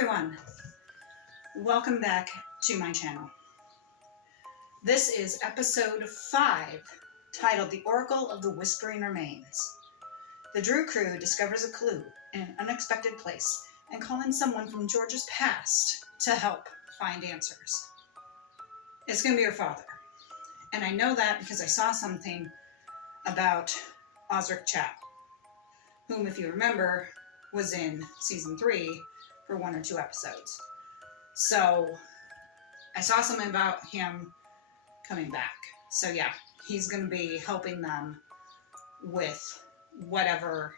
everyone, welcome back to my channel. This is episode 5, titled The Oracle of the Whispering Remains. The Drew crew discovers a clue in an unexpected place and call in someone from George's past to help find answers. It's going to be your father. And I know that because I saw something about Osric Chow, whom, if you remember, was in season 3 for 1 or 2 episodes. So I saw something about him coming back. So yeah, he's going to be helping them with whatever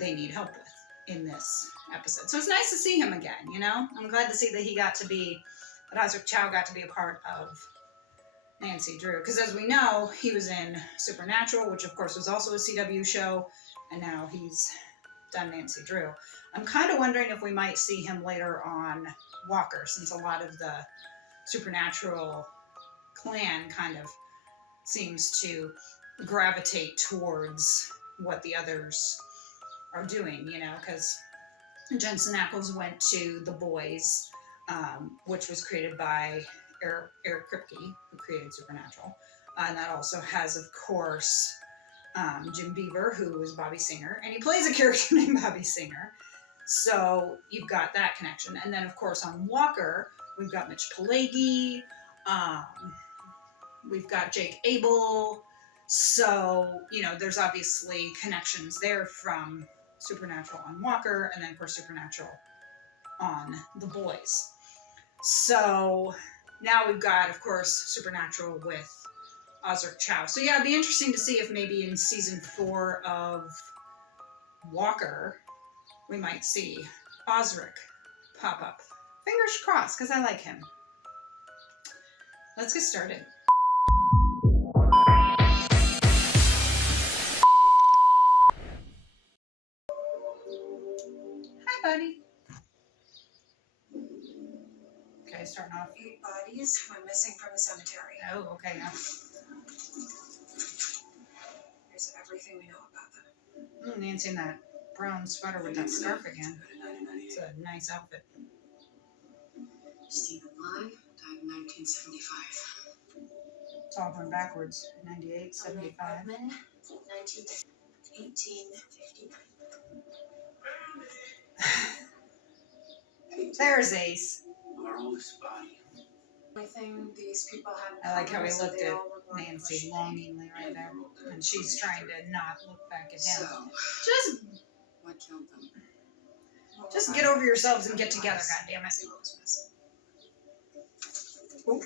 they need help with in this episode. So it's nice to see him again, you know? I'm glad to see that Osric Chow got to be a part of Nancy Drew. Because as we know, he was in Supernatural, which of course was also a CW show, and now he's done Nancy Drew. I'm kind of wondering if we might see him later on Walker, since a lot of the Supernatural clan kind of seems to gravitate towards what the others are doing, you know, because Jensen Ackles went to The Boys, which was created by Eric Kripke, who created Supernatural. And that also has, of course, Jim Beaver, who is Bobby Singer, and he plays a character named Bobby Singer. So you've got that connection. And then, of course, on Walker, we've got Mitch Pileggi, we've got Jake Abel. So, you know, there's obviously connections there from Supernatural on Walker, and then, of course, Supernatural on The Boys. So now we've got, of course, Supernatural with Osric Chow. So yeah, it'd be interesting to see if maybe in season 4 of Walker, we might see Osric pop up. Fingers crossed, because I like him. Let's get started. Hi, buddy. Okay, starting off. 8 bodies went missing from the cemetery. Oh, okay. Yeah. Here's everything we know about them. Nancy in that brown sweater with that scarf again. It's a nice outfit. Stephen Lai died in 1975. It's all going backwards. 98, 75. 1859. There's Ace. Our oldest body. The only thing these people had I like how he so looked they at all were born Nancy Bush. longingly right there. And she's trying to not look back at So, him. what killed them? Just get over yourselves and get together, goddammit. Oop.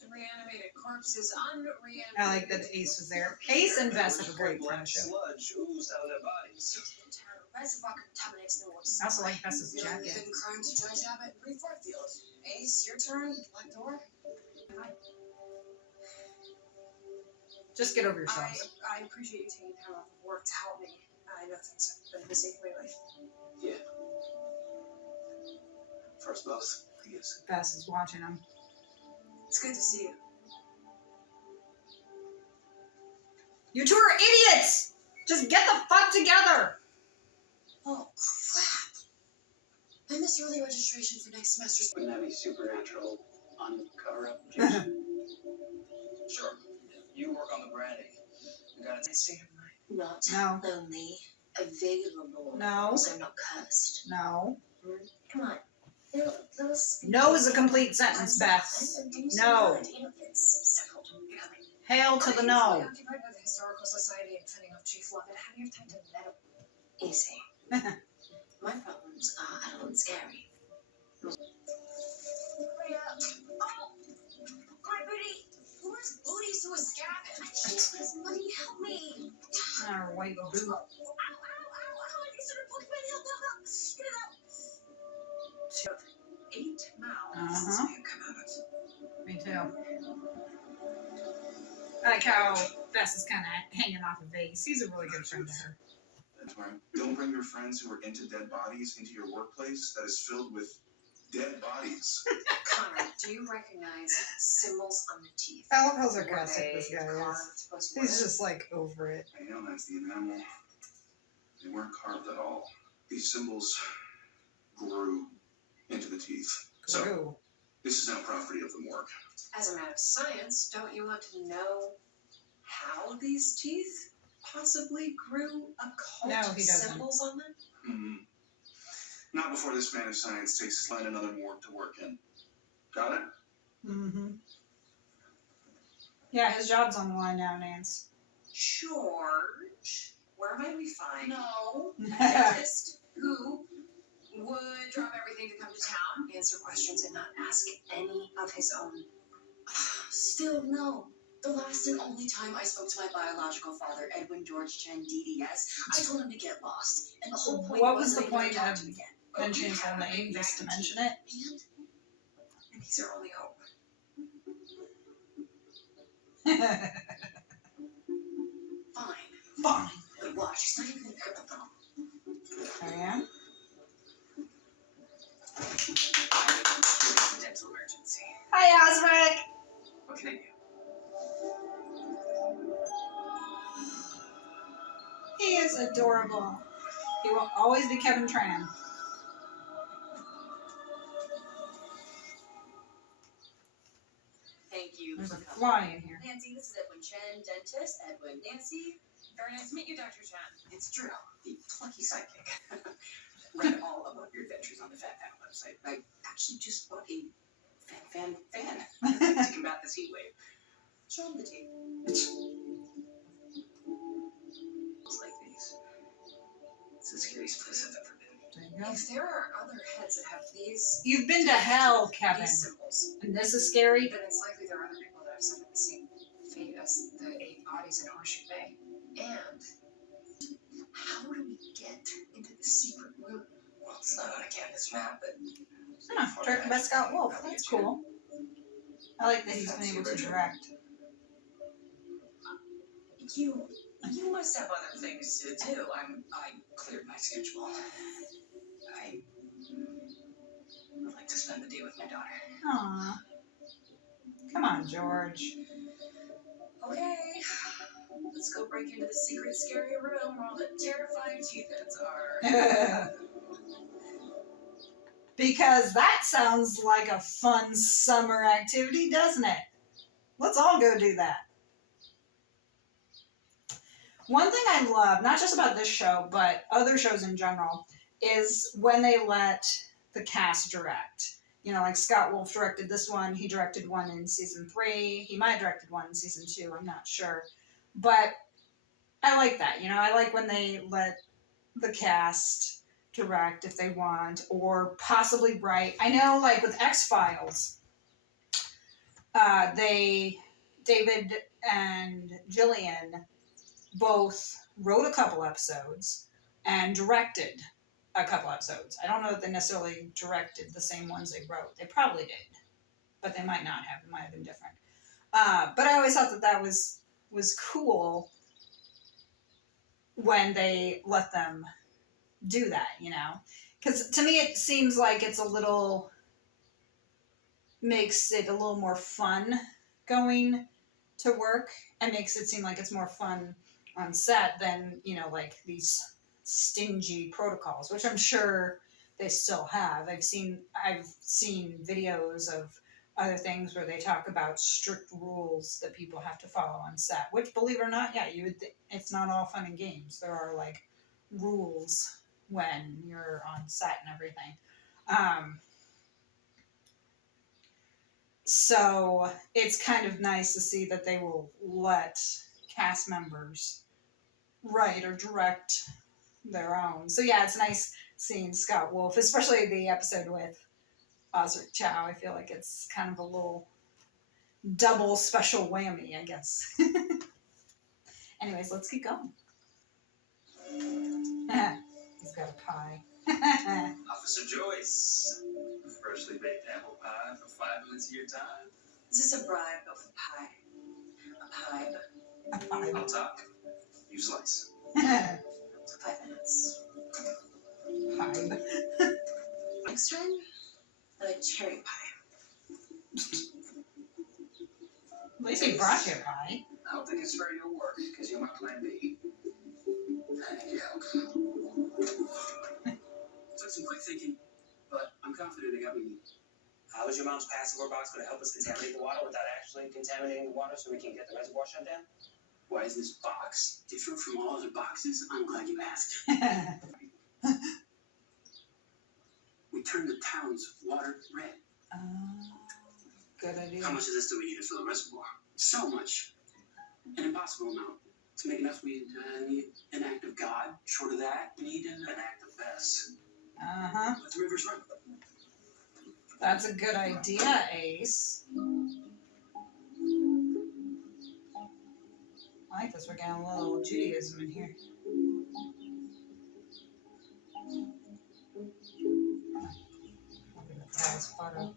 The reanimated corpses, unreanimated. I like that Ace was there. Ace and Bess have a great friendship. Sludge oozed out of their bodies. Reservoir contaminates the woods. I also like Bess's You know, jacket. hidden crimes judge Abbott, Reed Farfield. Ace, your turn. Black door. Just get over yourselves. I appreciate you taking time off of work to help me. I know things have been busy lately. Yeah. First both, I guess. Bess is watching him. It's good to see you. You two are idiots! Just get the fuck together! Oh, crap. I missed early registration for next semester's. Wouldn't that be supernatural on cover-up, Jason? Sure. You work on the branding. We got to see him. Not No. only available, No. also not cursed. No. Come on. You know, those No is a complete sentence, Beth. No. It's settled. Hail to the no. Occupied by the Historical Society and fending off Chief Lovett. How do you have time to meddle? Easy. My problems are a little scary. Oh, my booty. Where's booties to a scavenge? Jesus, money, help me. Our white boot. Ow, ow, ow, ow. I just sort of poked my nail. Get it out. 8 mouths. Uh-huh. You come out of. Me too. I like how Bess is kind of hanging off of Ace. He's a really good friend to her. That's right. Don't bring your friends who are into dead bodies into your workplace that is filled with dead bodies. Connor, do you recognize symbols on the teeth? I love how Were sarcastic they this guy is. carved post-mortem? He's just like over it. I know that's the enamel. They weren't carved at all. The these symbols grew into the teeth. So Ooh. this is now property of the morgue. As a matter of science, don't you want to know how these teeth possibly grew occult No, he doesn't. symbols on them? Not before this man of science takes his line another morgue to work in. Got it? Mm-hmm. Yeah, his job's on the line now, Nance. George, where might we find No. A Yeah. dentist who would drop everything to come to town. answer questions and not ask any of his own? Still, no. The last and only time I spoke to my biological father, Edwin George Chen, DDS, I told him to get lost. And the whole point What was the wasn't point to talk of to him again. mentioning his whole name just to mention it? And he's our only hope. Fine. Fine. But watch, he's not even gonna pick up the phone. I am. Dental emergency. Hi, Osric! What can I do? He is adorable. He will always be Kevin Tran. Thank you. There's a for coming. fly in here. Nancy, this is Edwin Chen, dentist. Edwin, Nancy. Very nice to meet you, Dr. Chen. It's Drew, the plucky sidekick. Read all about your adventures on the FanFan website. I actually just bought a fan to combat this heat wave. Show them the tape. It's like these. It's the scariest place I've ever been. There you go. If there are other heads that have these You've been to hell, Kevin. these symbols, And this is scary. then it's likely there are other people that have suffered the same fate as the 8 bodies in Horseshoe Bay. And how do we get into the secret room? Well, it's not on a canvas map, but Huh, directed by Scott Wolf. That's cool. I like that he's been able to direct. You must have other things to do. I cleared my schedule. I would like to spend the day with my daughter. Aww. Come on, George. Okay, let's go break into the secret scary room where all the terrifying teeth heads are. Because that sounds like a fun summer activity, doesn't it? Let's all go do that. One thing I love, not just about this show, but other shows in general, is when they let the cast direct. You know, like Scott Wolf directed this one. He directed one in season 3. He might have directed one in season 2. I'm not sure. But I like that. You know, I like when they let the cast direct if they want, or possibly write. I know, like with X-Files, David and Gillian both wrote a couple episodes and directed a couple episodes. I don't know that they necessarily directed the same ones they wrote. They probably did, but they might not have. It might have been different. But I always thought that was cool when they let them do that, you know? Because to me it seems like it's makes it a little more fun going to work, and makes it seem like it's more fun on set than, you know, like these stingy protocols, which I'm sure they still have. I've seen videos of other things where they talk about strict rules that people have to follow on set, which, believe it or not, yeah, it's not all fun and games. There are like rules when you're on set and everything. So it's kind of nice to see that they will let cast members write or direct their own. So yeah, it's nice seeing Scott Wolf, especially the episode with Osric Chow. I feel like it's kind of a little double special whammy, I guess. Anyways, let's keep going. He's got a pie. Officer Joyce, freshly baked apple pie for 5 minutes of your time. Is this a bribe of a pipe? A pie. I'll talk. You slice. 5 minutes. Pie. Next time, a cherry pie. At least he brought you a pie. I don't think it's fair to your work, because you're my plan B. I need your help. thinking, but I'm confident it got me. How is your mom's passport box going to help us contaminate the water without actually contaminating the water so we can get the reservoir shut down? Why is this box different from all other boxes? I'm glad you asked. We turned the town's water red. Good idea. How much of this do we need to fill the reservoir? So much. An impossible amount. To make enough, we need an act of God. Short of that, we need an act of Bess. Uh-huh. Let the rivers run. That's a good idea, Ace. I like this. We're getting a little Judaism in here. Guy's photo.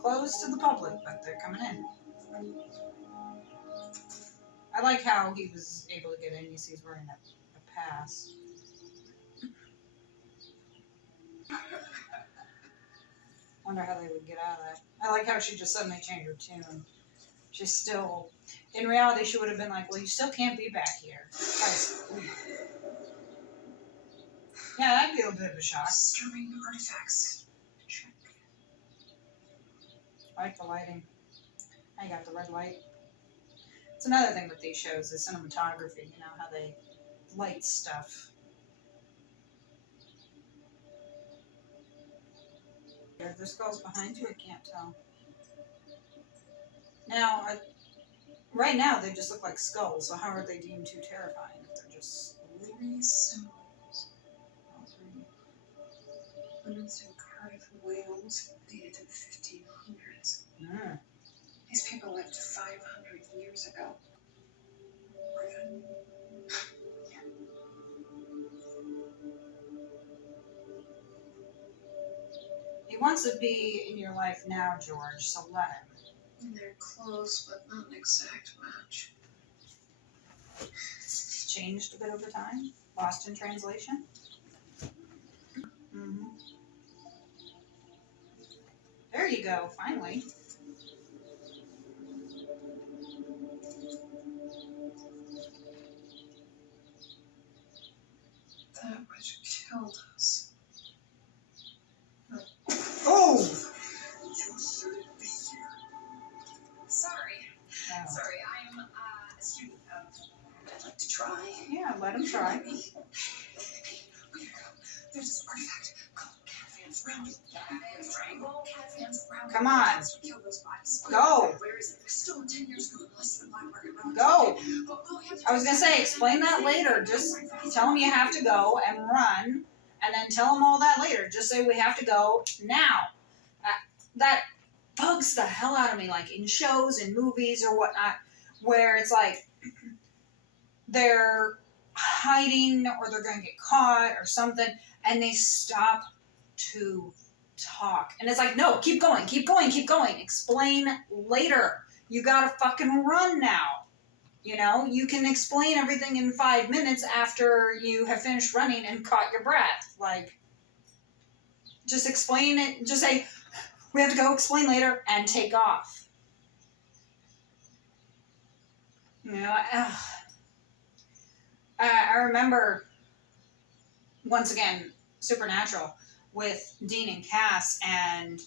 Closed to the public, but they're coming in. I like how he was able to get in. You see he's wearing a pass. Wonder how they would get out of that. I like how she just suddenly changed her tune. She's still, in reality, she would have been like, well, you still can't be back here. Guys. Yeah, that'd be a bit of a shock. Disturbing artifacts. Check. I like the lighting. I got the red light. It's another thing with these shows, the cinematography, you know, how they light stuff. Are there skulls behind you? I can't tell. Now, right now they just look like skulls, so how are they deemed too terrifying if they're just... 3 symbols. Women's in Cardiff, Wales, at the end of the 1500s. Mm. These people lived 500 years ago. Really? He wants to be in your life now, George, so let him. And they're close, but not an exact match. It's changed a bit over time. Lost in translation. Mm-hmm. There you go, finally. That which killed us. Oh! Sorry. No. Sorry, I'm a student of... I'd like to try. Yeah, let him try. Hey, we gotta go. There's this artifact called Catfan's Round. Catfan's Triangle. Catfan's Round. Come on. We killed those bodies. Go. Where is it? Stolen 10 years ago. Less than Black Market Road. Go. But we'll have to I was gonna say, explain that later. Just tell him you have to go and run, and then tell him all that later. Just say we have to go now. That bugs the hell out of me, like in shows and movies or whatnot, where it's like they're hiding or they're gonna get caught or something, and they stop to talk. And it's like, no, keep going, keep going, keep going. Explain later. You gotta fucking run now. You know, you can explain everything in 5 minutes after you have finished running and caught your breath. Like, just explain it. Just say, we have to go, explain later, and take off. You know, I remember, once again, Supernatural with Dean and Cass, and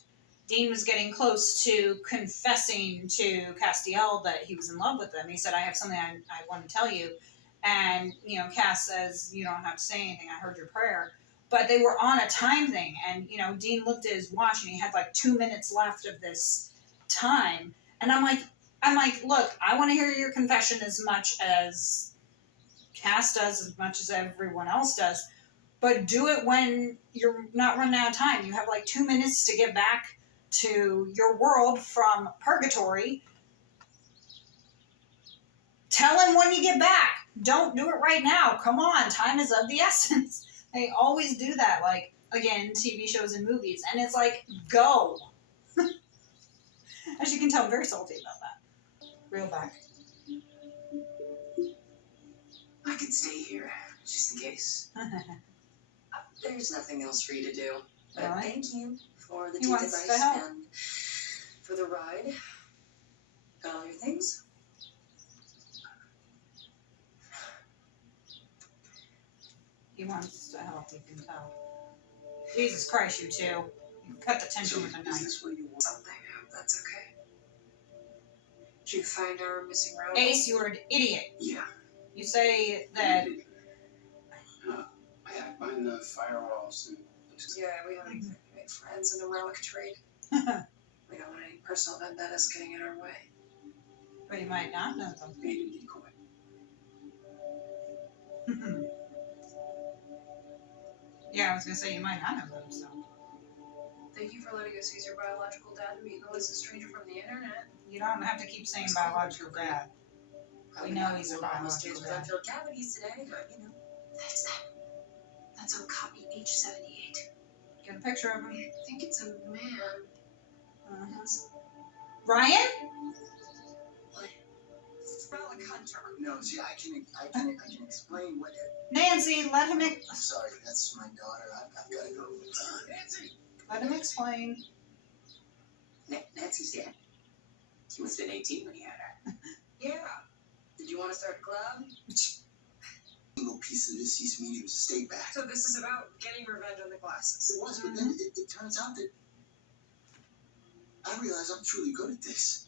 Dean was getting close to confessing to Castiel that he was in love with them. He said, I have something I want to tell you. And, you know, Cass says, you don't have to say anything. I heard your prayer. But they were on a time thing. And, you know, Dean looked at his watch and he had like 2 minutes left of this time. And I'm like, look, I want to hear your confession as much as Cass does, as much as everyone else does. But do it when you're not running out of time. You have like 2 minutes to get back to your world from purgatory. Tell him when you get back. Don't do it right now. Come on, time is of the essence. They always do that, like, again, TV shows and movies. And it's like, go. As you can tell, I'm very salty about that. Reel back. I could stay here, just in case. There's nothing else for you to do. But Really? thank you for the He tea wants advice to help. and for the ride. Got all your things? He wants to help, you can tell. Jesus Christ, you two. You cut the tension with a Is knife. this what you want? Something. That's okay. Did you find our missing route? Ace, you are an idiot. Yeah. You say that. I hide behind the firewalls and. Yeah, we haven't made friends in the relic trade. We don't want any personal vendettas getting in our way. But you might not know them. Made a decoy. Yeah, I was gonna say you might not know them, so. Thank you for letting us use your biological dad to meet Louis, a stranger from the internet. You don't have to keep saying biological dad. We know he's a biological dad. Unfilled cavities today, but you know. That's that. That's on copy H78. Get a picture of him. I think it's a man. Ryan? Relic hunter. No, see, I can explain what. Nancy, let him I'm sorry, that's my daughter. I've got to go. Nancy. let him explain. Nancy's dead. He must have been 18 when he had her. Yeah. Did you want to start a club? Single piece of deceased medium to stay back. So this is about getting revenge on the glasses. It was, but then it turns out that I realize I'm truly good at this.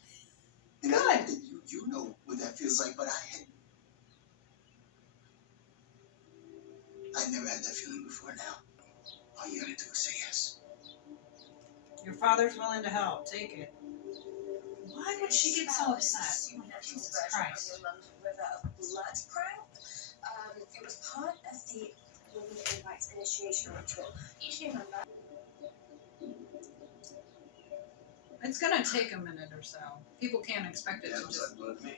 And I know Good. that you know what that feels like, but I've never had that feeling before now. All you gotta do is say yes. Your father's willing to help. Take it. Why would she get so upset? Jesus Christ. With a blood crown. It was part of the Living Invites initiation ritual. You remember? It's gonna take a minute or so. People can't expect it Yeah, to it was just. like blood me.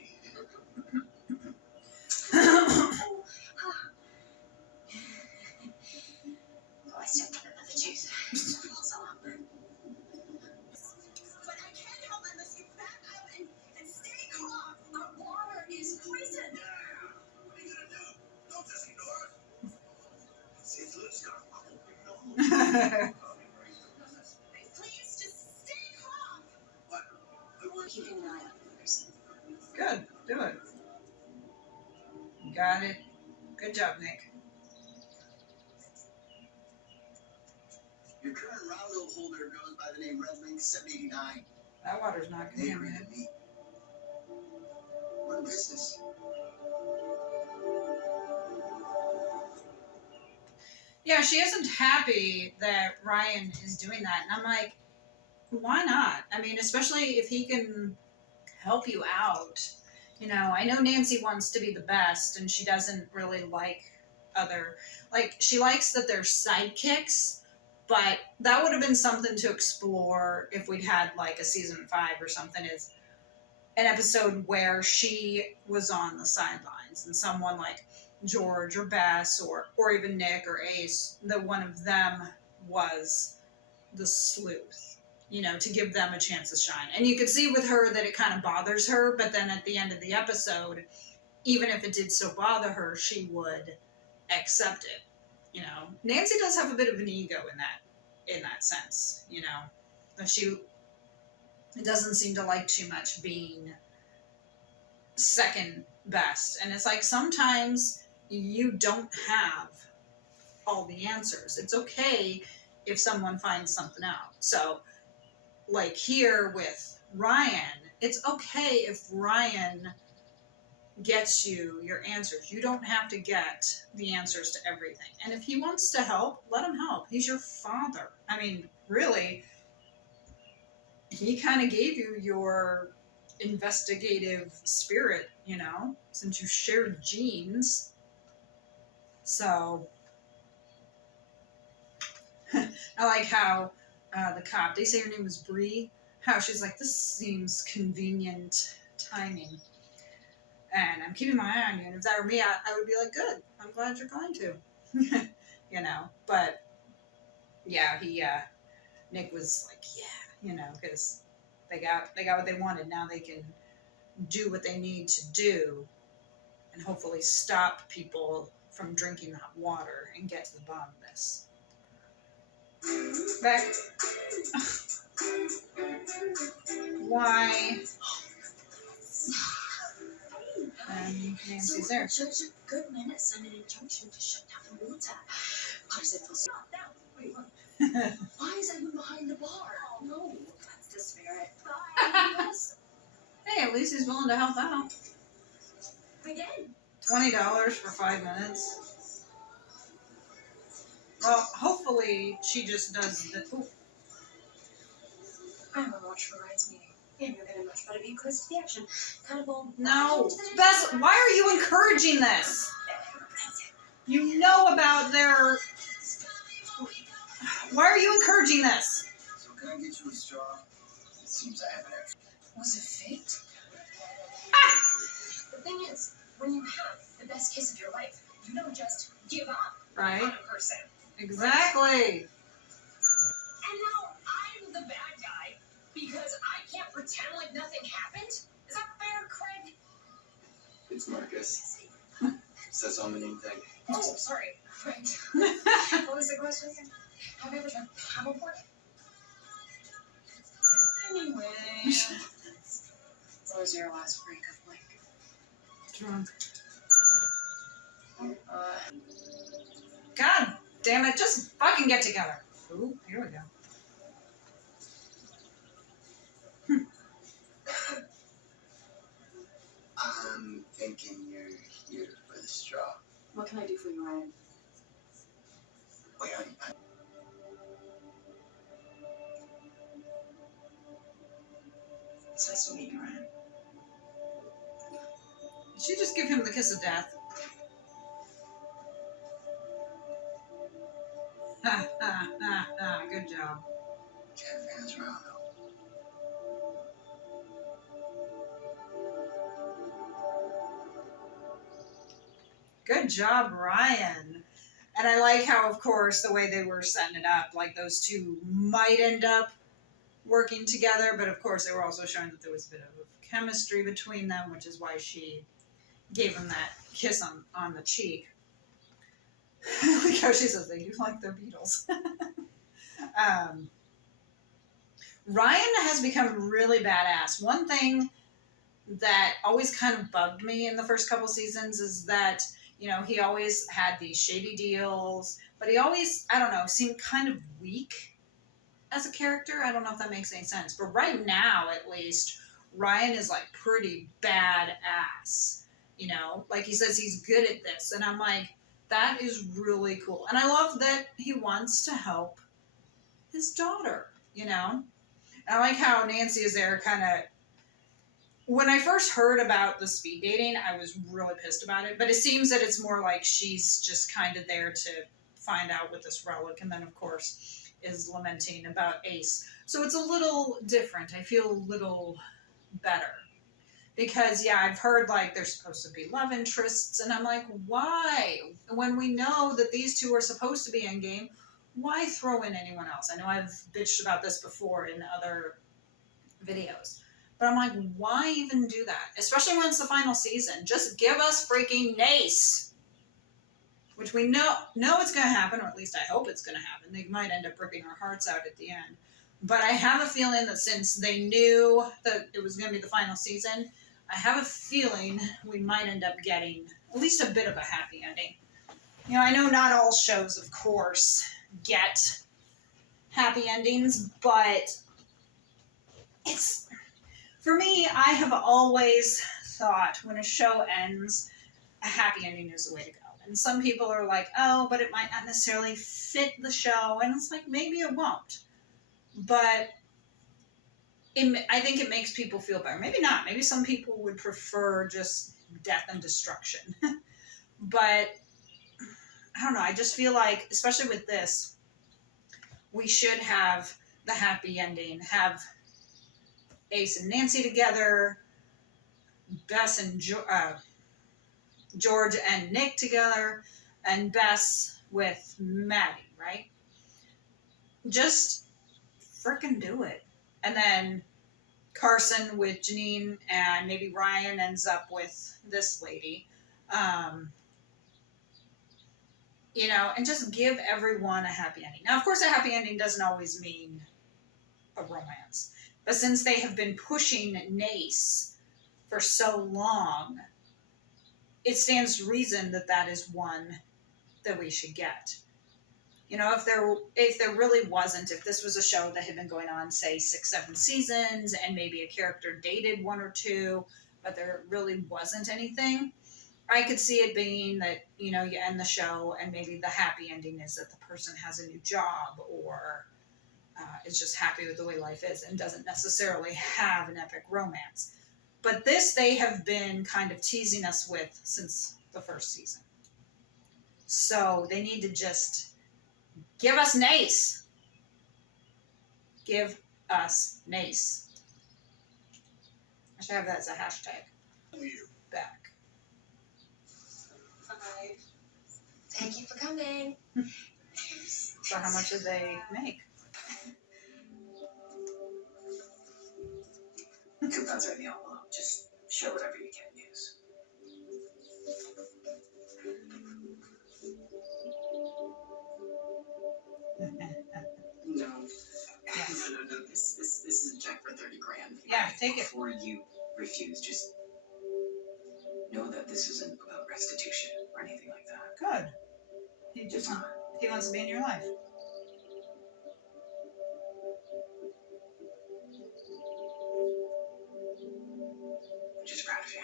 Oh, I stepped on another tooth. Falls off. But I can't help unless you back up and stay calm. Our water is poison. What are you gonna do? Don't just ignore it. See, it's loose, no. Please just stay calm. What? We're keeping an eye on the person. Good. Do it. Got it. Good job, Nick. Your current Rowlo holder goes by the name Redlink 789. That water's not They contaminated. agreed to meet. We're in business. Yeah, she isn't happy that Ryan is doing that. And I'm like, why not? I mean, especially if he can help you out. You know, I know Nancy wants to be the best and she doesn't really like she likes that they're sidekicks, but that would have been something to explore if we'd had like a season 5 or something, is an episode where she was on the sidelines and someone like George or Bess or even Nick or Ace, that one of them was the sleuth, you know, to give them a chance to shine. And you could see with her that it kind of bothers her, but then at the end of the episode, even if it did so bother her, she would accept it. You know, Nancy does have a bit of an ego in that sense, you know. But she doesn't seem to like too much being second best. And it's like sometimes you don't have all the answers. It's okay if someone finds something out. So, like here with Ryan, it's okay if Ryan gets you your answers. You don't have to get the answers to everything. And if he wants to help, let him help. He's your father. I mean, really, he kind of gave you your investigative spirit, you know, since you shared genes. So, I like how the cop, they say her name was Bree, how she's like, this seems convenient timing. And I'm keeping my eye on you. And if that were me, I would be like, good, I'm glad you're going to. You know, but yeah, Nick was like, yeah, you know, because they got what they wanted. Now they can do what they need to do and hopefully stop people from drinking that water and get to the bottom of this. Back. Why? And Nancy's there. Judge Goodman sent an injunction to shut down the water. How does it feel? Stop now. Wait, look. Why is Edwin behind the bar? No. That's the spirit. Bye. Hey, at least he's willing to help out. Begin. $20 for 5 minutes. Well, hopefully she just does the. Ooh. I haven't watched the rides meeting. Maybe you'll get a much better view close to the action. Kind of all. No, Bess, why are you encouraging this? You know about their. Why are you encouraging this? So can I get you a straw? It seems I have an extra. Was it fate? The thing is, when you have the best kiss of your life, you don't just give up Right? on a person. Exactly. And now I'm the bad guy because I can't pretend like nothing happened? Is that fair, Craig? It's Marcus. Says on the name tag. Oh, sorry. Right. What was the question again? Have you ever tried paddleboard? Anyway. What was your last breakup like? Drunk. Uh, God damn it, just fucking get together. Ooh, here we go. I'm thinking you're here for the straw. what can I do for you, Ryan? Wait, It's nice to meet you, Ryan. Did she just give him the kiss of death? Ha ha ha ha, good job. Cat fans around though. Good job, Ryan. And I like how, of course, the way they were setting it up, like those two might end up working together, but of course they were also showing that there was a bit of chemistry between them, which is why she gave him that kiss on the cheek. Like how she says they do like their Beatles. Ryan has become really badass. One thing that always kind of bugged me in the first couple seasons is that, you know, he always had these shady deals, but he always, I don't know, seemed kind of weak as a character. I don't know if that makes any sense. But right now, at least, Ryan is like pretty badass. You know, like he says he's good at this. And I'm like, that is really cool. And I love that he wants to help his daughter, you know? And I like how Nancy is there kind of. When I first heard about the speed dating, I was really pissed about it. But it seems that it's more like she's just kind of there to find out with this relic. And then, of course, is lamenting about Ace. So it's a little different. I feel a little better. Because, yeah, I've heard, like, they're supposed to be love interests. And I'm like, why? When we know that these two are supposed to be endgame, why throw in anyone else? I know I've bitched about this before in other videos. But I'm like, why even do that? Especially when it's the final season. Just give us freaking Nace. Which we know it's going to happen, or at least I hope it's going to happen. They might end up ripping our hearts out at the end. But I have a feeling that since they knew that it was going to be the final season, I have a feeling we might end up getting at least a bit of a happy ending. You know, I know not all shows, of course, get happy endings, but it's... For me, I have always thought when a show ends, a happy ending is the way to go. And some people are like, oh, but it might not necessarily fit the show. And it's like, maybe it won't. But I think it makes people feel better. Maybe not. Maybe some people would prefer just death and destruction. But I don't know. I just feel like, especially with this, we should have the happy ending. Have Ace and Nancy together, Bess and George and Nick together, and Bess with Maddie, right? Just frickin' do it. And then Carson with Janine, and maybe Ryan ends up with this lady. You know, and just give everyone a happy ending. Now, of course, a happy ending doesn't always mean a romance. But since they have been pushing Nace for so long, it stands to reason that that is one that we should get. You know, if there really wasn't, if this was a show that had been going on, say 6-7 seasons, and maybe a character dated one or two, but there really wasn't anything, I could see it being that, you know, you end the show and maybe the happy ending is that the person has a new job or is just happy with the way life is and doesn't necessarily have an epic romance. But this they have been kind of teasing us with since the first season. So they need to just give us Nace. Give us Nace. I should have that as a hashtag. Back. Hi. Thank you for coming. So how much did they make? Coupons are in the envelope. Just show whatever you can use. No. No. This is a check for 30 grand. Yeah, take it. Before you refuse, just know that this isn't about restitution or anything like that. Good. It's not. He wants to be in your life. I'm just proud of you.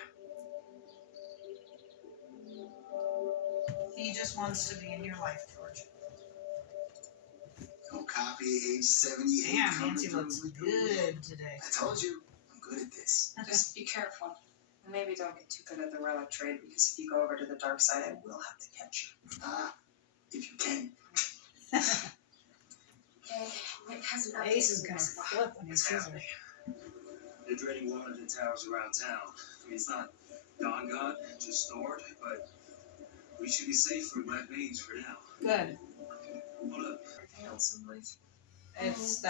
He just wants to be in your life, George. No copy, age 78. Damn, coming Nancy through looks with the good today. I told you, I'm good at this. Just be careful. And maybe don't get too good at the relic trade, because if you go over to the dark side, I will have to catch you. If you can. Okay, Nick hasn't updated Ace is the gonna reservoir. flip when he What's sees her. happening? They're draining water to towers around town. I mean, it's not Dawn God, just stored, but we should be safe from black veins for now. Good. Hold up. Anything else in life? That's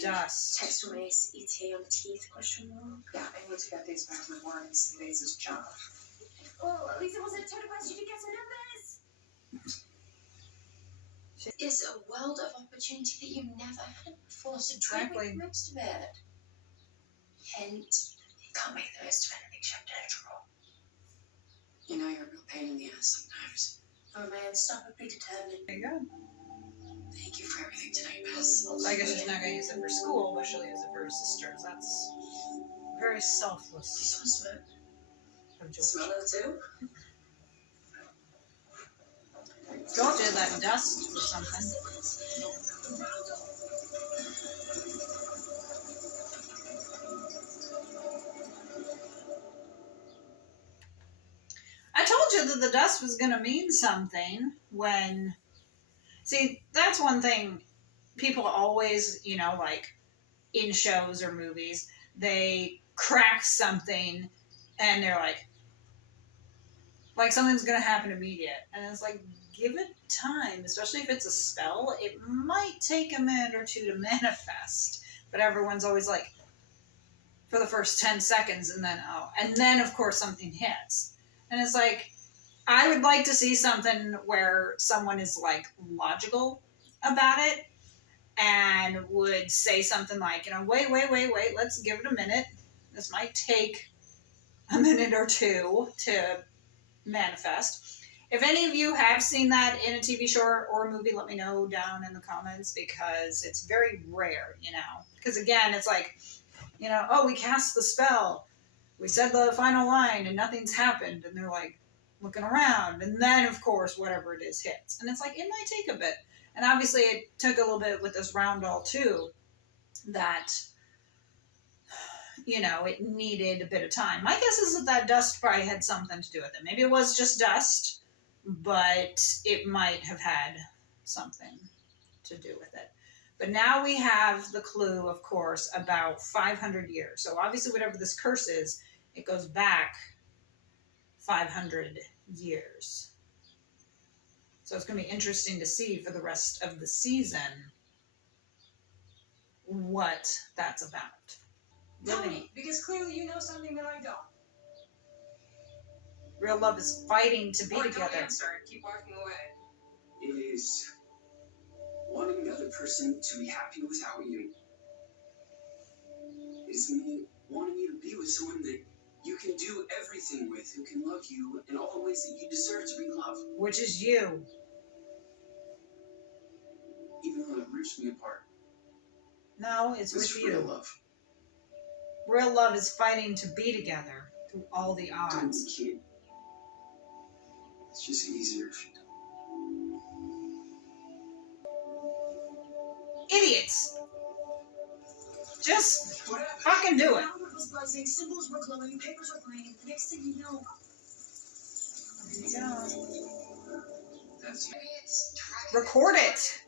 dust. Text from Ace, ETA on teeth, question mark. Yeah, I need to get these back to the warden. It's Ace's job. Well, at least it wasn't a total question to get some numbers. Is a world of opportunity that you never had before. So try Exactly. make the most of it. Hint, you can't make the most of anything except natural. You know, you're a real pain in the ass sometimes. Oh man, stop and be determined. There you go. Thank you for everything tonight, Bess. So I guess she's not going to use it for school, but she'll use it for her sisters. That's very You selfless just want to smell it? of George. Smell it too? George did that dust or something. I told you that the dust was going to mean something when... See, that's one thing people always, you know, like in shows or movies, they crack something and they're like something's going to happen immediate. And it's like, give it time, especially if it's a spell. It might take a minute or two to manifest, but everyone's always like, for the first 10 seconds, and then of course something hits. And it's like, I would like to see something where someone is like logical about it and would say something like, you know, wait, let's give it a minute. This might take a minute or two to manifest. If any of you have seen that in a TV show or a movie, let me know down in the comments, because it's very rare, you know. Because again, it's like, you know, oh, we cast the spell. We said the final line and nothing's happened. And they're like looking around. And then, of course, whatever it is hits. And it's like, it might take a bit. And obviously it took a little bit with this round doll too, that, you know, it needed a bit of time. My guess is that dust probably had something to do with it. Maybe it was just dust, but it might have had something to do with it. But now we have the clue, of course, about 500 years. So obviously whatever this curse is, it goes back 500 years. So it's going to be interesting to see for the rest of the season what that's about. Tell me, because clearly you know something that I don't. Real love is fighting to be Or don't together. answer and keep walking away. It is wanting another person to be happy without you. It is me wanting you to be with someone that you can do everything with, who can love you in all the ways that you deserve to be loved. Which is you. love rips me apart. No, it's This with is real you. love. Real love is fighting to be together through all the Don't odds. be kid. It's just easier if you don't. Idiots! Just What happened? fucking do it. Albert was buzzing, symbols were glowing, papers were raining. The next thing you know, There you go. That's Maybe it's tracking Record it.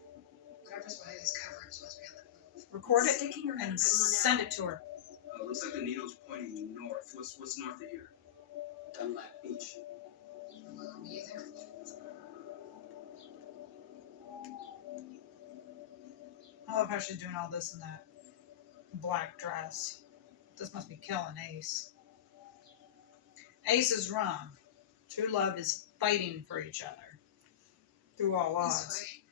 whatever's behind this cover is supposed to be on the move. Record it sticking her head and up in one send it to her. looks like the needle's pointing north. What's north of here? Dunlap Beach. Me either. I love how she's doing all this in that black dress. This must be killing Ace. Ace is wrong. True love is fighting for each other through all odds. This way.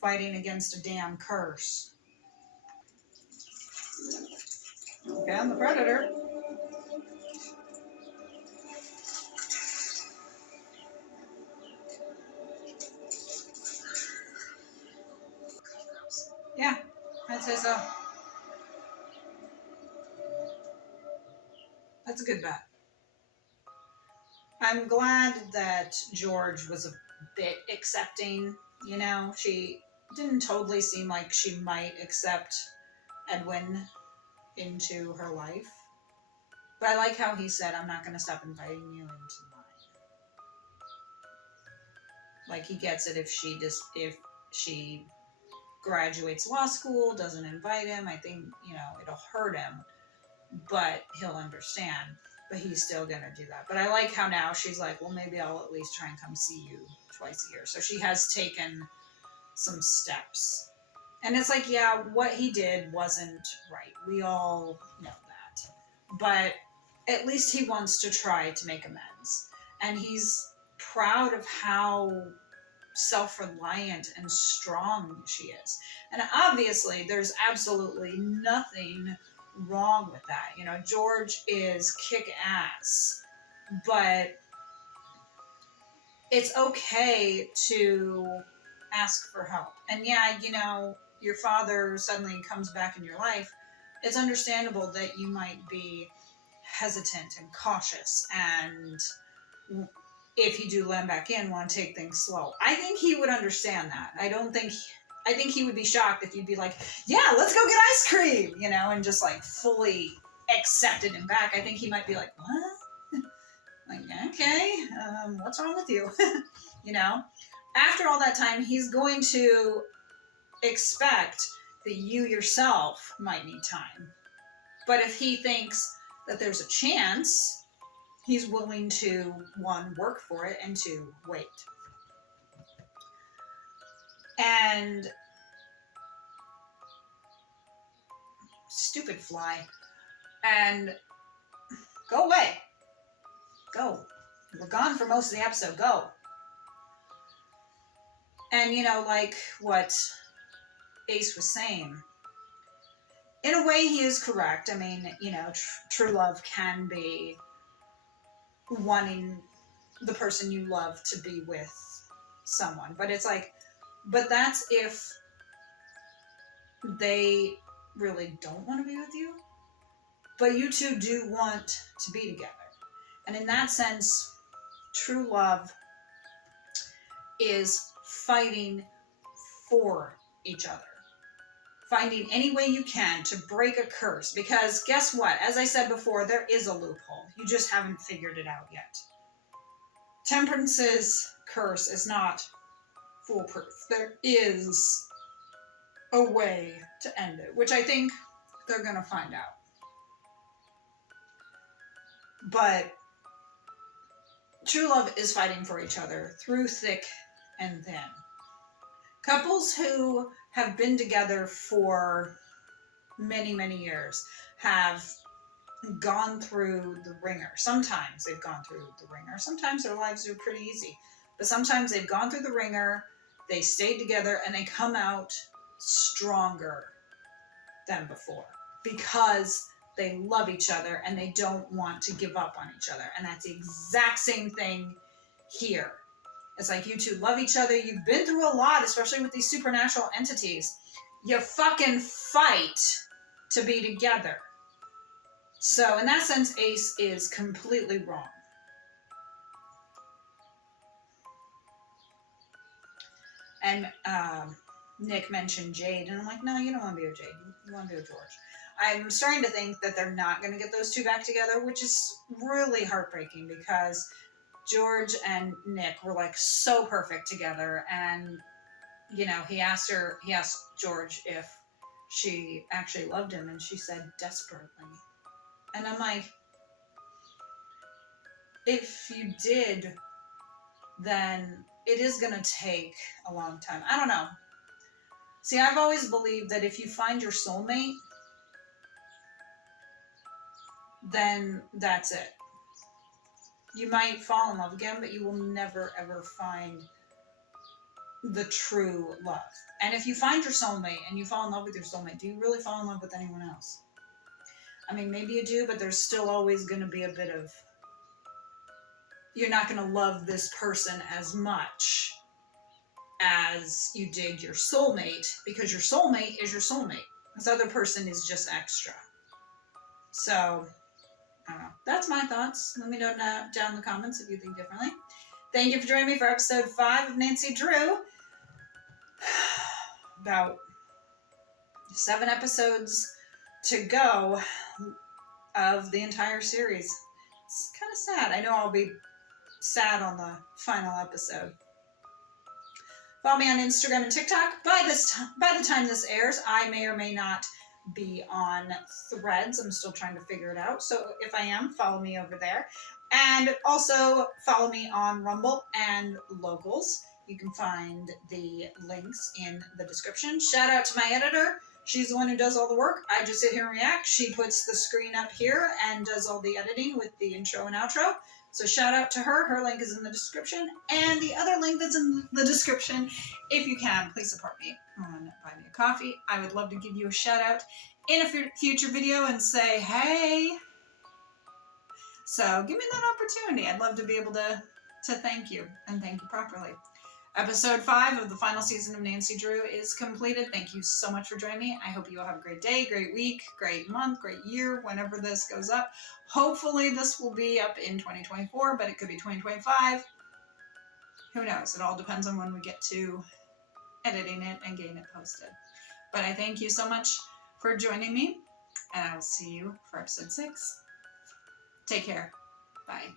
Fighting against a damn curse. Found the predator. Yeah, I'd say so. That's a good bet. I'm glad that George was a bit accepting, you know. She didn't totally seem like she might accept Edwin into her life. But I like how he said, I'm not going to stop inviting you into mine. Like, he gets it if she graduates law school, doesn't invite him. I think, you know, it'll hurt him, but he'll understand. But he's still going to do that. But I like how now she's like, well, maybe I'll at least try and come see you twice a year. So she has taken some steps. And it's like, yeah, what he did wasn't right. We all know that. But at least he wants to try to make amends. And he's proud of how self-reliant and strong she is. And obviously, there's absolutely nothing wrong with that. You know, George is kick-ass. But it's okay to ask for help. And yeah, you know, your father suddenly comes back in your life. It's understandable that you might be hesitant and cautious, and if you do let him back in, want to take things slow. I think he would understand that. I think he would be shocked if you'd be like, yeah, let's go get ice cream, you know, and just like fully accepted him back. I think he might be like, what? Like, okay, what's wrong with you? You know, after all that time, he's going to expect that you yourself might need time. But if he thinks that there's a chance, he's willing to, one, work for it, and two, wait. And stupid fly. And go away. Go. We're gone for most of the episode. Go. And, you know, like what Ace was saying, in a way he is correct. I mean, you know, true love can be wanting the person you love to be with someone. But it's like, but that's if they really don't want to be with you. But you two do want to be together. And in that sense, true love is fighting for each other. Finding any way you can to break a curse. Because guess what? As I said before, there is a loophole. You just haven't figured it out yet. Temperance's curse is not foolproof. There is a way to end it, which I think they're going to find out. But true love is fighting for each other through thick and thin. Couples who have been together for many, many years have gone through the ringer. Sometimes they've gone through the ringer. Sometimes their lives are pretty easy. But sometimes they've gone through the ringer, they stayed together, and they come out stronger than before. Because they love each other and they don't want to give up on each other. And that's the exact same thing here. It's like you two love each other. You've been through a lot, especially with these supernatural entities. You fucking fight to be together. So in that sense, Ace is completely wrong. And Nick mentioned Jade, and I'm like, no, you don't want to be with Jade. You want to be with George. I'm starting to think that they're not going to get those two back together, which is really heartbreaking because George and Nick were like so perfect together. And, you know, he asked George if she actually loved him, and she said desperately. And I'm like, if you did, then it is going to take a long time. I don't know. See, I've always believed that if you find your soulmate, then that's it. You might fall in love again, but you will never, ever find the true love. And if you find your soulmate and you fall in love with your soulmate, do you really fall in love with anyone else? I mean, maybe you do, but there's still always going to be a bit of... You're not going to love this person as much as you did your soulmate, because your soulmate is your soulmate. This other person is just extra. So, I don't know. That's my thoughts. Let me know down in the comments if you think differently. Thank you for joining me for episode 5 of Nancy Drew. About 7 episodes to go of the entire series. It's kind of sad. I know I'll be sad on the final episode. Follow me on Instagram and TikTok. By the time this airs, I may or may not be on Threads. I'm still trying to figure it out. So if I am, follow me over there. And also follow me on Rumble and Locals. You can find the links in the description. Shout out to my editor. She's the one who does all the work. I just sit here and react. She puts the screen up here and does all the editing with the intro and outro. So shout out to her. Her link is in the description. And the other link that's in the description, if you can, please support me on Buy Me a Coffee. I would love to give you a shout out in a future video and say, hey. So give me that opportunity. I'd love to be able to thank you and thank you properly. Episode 5 of the final season of Nancy Drew is completed. Thank you so much for joining me. I hope you all have a great day, great week, great month, great year, whenever this goes up. Hopefully this will be up in 2024, but it could be 2025. Who knows? It all depends on when we get to editing it and getting it posted. But I thank you so much for joining me, and I will see you for episode 6. Take care. Bye.